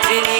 pode lhe